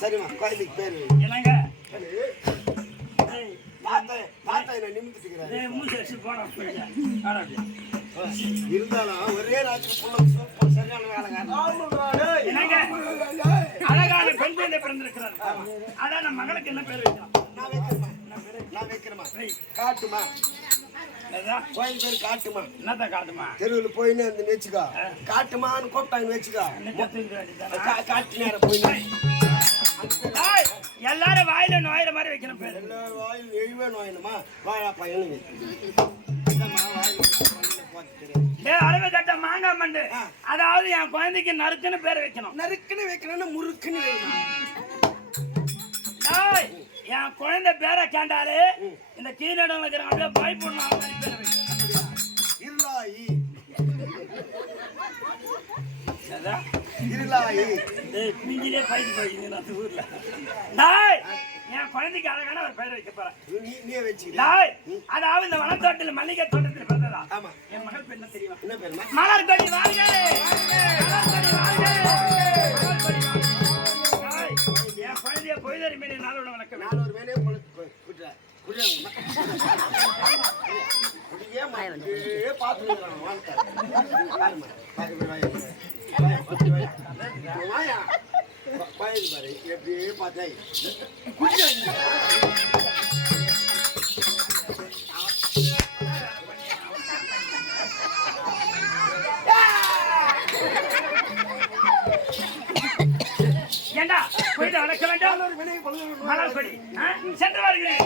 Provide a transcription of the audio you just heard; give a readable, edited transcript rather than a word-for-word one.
சரிம்மா கோயிலுக்கு பேரு என்னங்க இருந்தாலும் ஒரே ராத்திரி சரியான வேலை அழகான பெண் குழந்தை பிறந்திருக்கிறார். அதான் நம்ம மகளுக்கு என்ன பேர் வைக்கலாம்? நான் வைக்கிறேமா காட்டுமா கோயில் பேரு காட்டுமா என்னதான் காட்டுமா தெருவில் போயின்னு வந்து வச்சுக்கோ காட்டுமான்னு கூப்பிட்டாங்கன்னு வச்சுக்கோ காட்டு நேரம் போய் எல்லாரும் வாயில நோயிற மாதிரி வைக்கணும் பேர். எல்லாரும் வாயில் எழுவே நோயணுமா வாழா பையனு அறுவை கட்ட மாங்காய் மண்டு. அதாவது என் குழந்தைக்கு நறுக்குன்னு பேர் வைக்கணும். நறுக்குன்னு வைக்கணும்னு முறுக்குன்னு வைக்கணும். என் குழந்தை பேரை கேட்டாலே இந்த கீழடம் வைக்கிறாங்க அப்படியே பயப்படணும். பேர் வை இருளாயி இருளாயி பிஞ்சிலே பயிர் போயிங்க நான் ஊர்ல. என் குழந்தைக்கு அழகான ஒரு பெயர் வைக்க போறேன். அதாவது இந்த வனத்தோட்டத்தில் மல்லிகை தோட்டத்தில் பிறந்ததா? ஆமா. என் மகள் பேர் என்ன தெரியுமா? என்ன பேருமா? மலர்கொடி வாழ்க. என் குழந்தைய பொய்தறி மீன் நாளோட வணக்கம். நாலு மேலே பாரு எப்படியே பார்த்தாய் ஏண்டா போயிட்டு வளர்க்க வேண்டாம். மலர் கொடி சென்று வருகிறேன்.